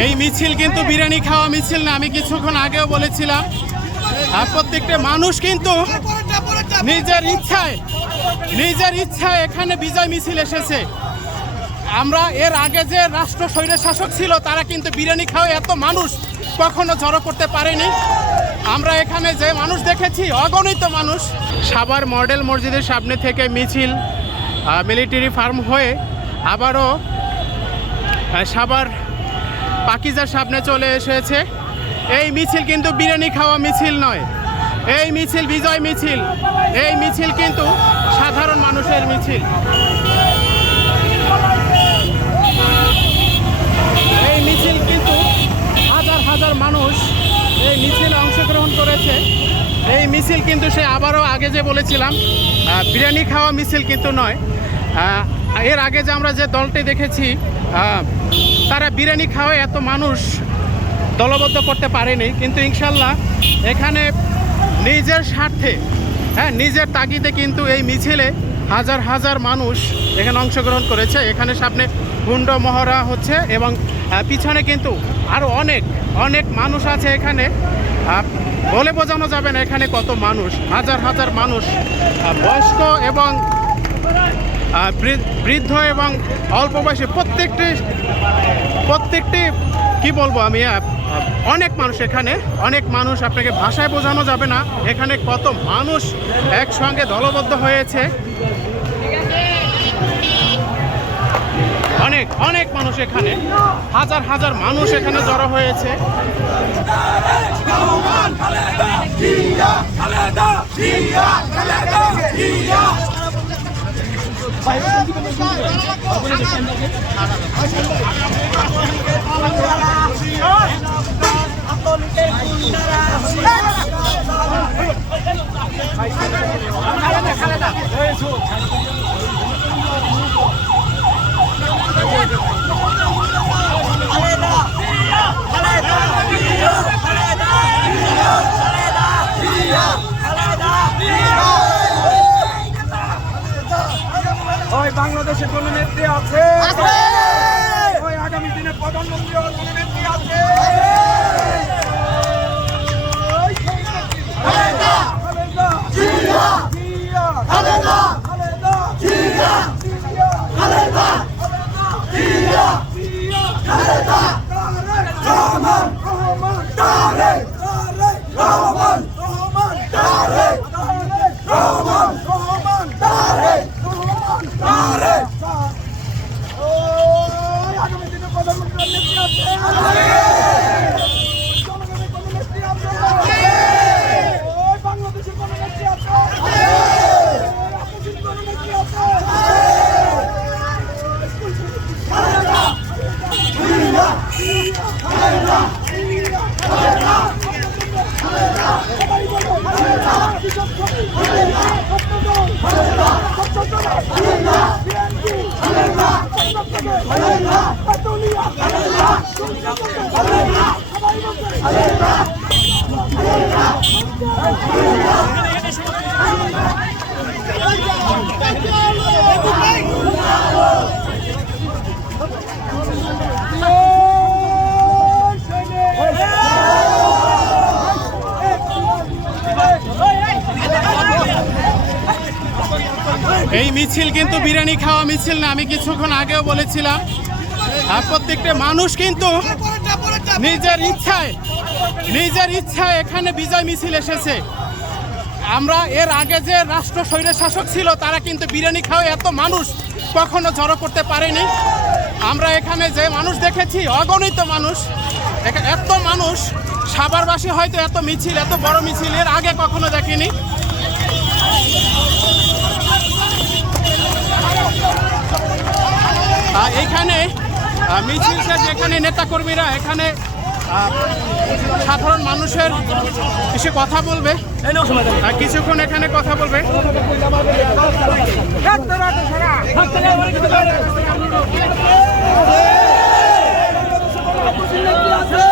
এই মিছিল কিন্তু বিরিয়ানি খাওয়া মিছিল না, আমি কিছুক্ষণ আগেও বলেছিলাম। আর প্রত্যেকটা মানুষ কিন্তু নিজের ইচ্ছায় নিজের ইচ্ছায় এখানে বিজয় মিছিল এসেছে। আমরা এর আগে যে রাষ্ট্র স্বৈর শাসক ছিল, তারা কিন্তু বিরিয়ানি খাওয়া এত মানুষ কখনো জড়ো করতে পারেনি। আমরা এখানে যে মানুষ দেখেছি, অগণিত মানুষ। সাবার মডেল মসজিদের সামনে থেকে মিছিল মিলিটারি ফার্ম হয়ে আবারও সাভার পাকিজার সামনে চলে এসেছে। এই মিছিল কিন্তু বিরিয়ানি খাওয়া মিছিল নয়। এই মিছিল বিজয় মিছিল। এই মিছিল কিন্তু সাধারণ মানুষের মিছিল। এই মিছিল কিন্তু হাজার হাজার মানুষ এই মিছিলে অংশগ্রহণ করেছে। এই মিছিল কিন্তু সে আবারও আগে যে বলেছিলাম বিরিয়ানি খাওয়া মিছিল কিন্তু নয়। এর আগে যে আমরা যে দলটি দেখেছি তারা বিরিয়ানি খাওয়া এত মানুষ দলবদ্ধ করতে পারেনি, কিন্তু ইনশাল্লাহ এখানে নিজের স্বার্থে হ্যাঁ নিজের তাগিদে কিন্তু এই মিছিলে হাজার হাজার মানুষ এখানে অংশগ্রহণ করেছে। এখানে সামনে গুন্ড মহড়া হচ্ছে এবং পিছনে কিন্তু আরও অনেক অনেক মানুষ আছে এখানে। বলে বোঝানো যাবে না এখানে কত মানুষ, হাজার হাজার মানুষ বয়স্ক এবং বৃদ্ধ এবং অল্প বয়সে প্রত্যেকটি প্রত্যেকটি, কি বলব আমি অনেক মানুষ এখানে, অনেক মানুষ আপনাকে ভাষায় বোঝানো যাবে না। এখানে কত মানুষ একসঙ্গে দলবদ্ধ হয়েছে। অনেক অনেক মানুষ এখানে, হাজার হাজার মানুষ এখানে জড়ো হয়েছে। ওই বাংলাদেশে কোন নেত্রী আছে? আগামী দিনে প্রধানমন্ত্রী Hallelujah! এই মিছিল কিন্তু বিরিয়ানি খাওয়া মিছিল না, আমি কিছুক্ষণ আগেও বলেছিলাম। আর প্রত্যেকটা মানুষ কিন্তু নিজের ইচ্ছায় নিজের ইচ্ছায় এখানে বিজয় মিছিল এসেছে। আমরা এর আগে যে রাষ্ট্র স্বৈর শাসক ছিল, তারা কিন্তু বিরিয়ানি খাওয়া এত মানুষ কখনো জড়ো করতে পারেনি। আমরা এখানে যে মানুষ দেখেছি, অগণিত মানুষ। এত মানুষ, সাভারবাসী হয়তো এত মিছিল, এত বড় মিছিল এর আগে কখনো দেখেনি। আহ, এইখানে মিছিল শেষ এখানে নেতাকর্মীরা এখানে সাধারণ মানুষের কিছু কথা বলবে। কিছুক্ষণ এখানে কথা বলবে। আগামী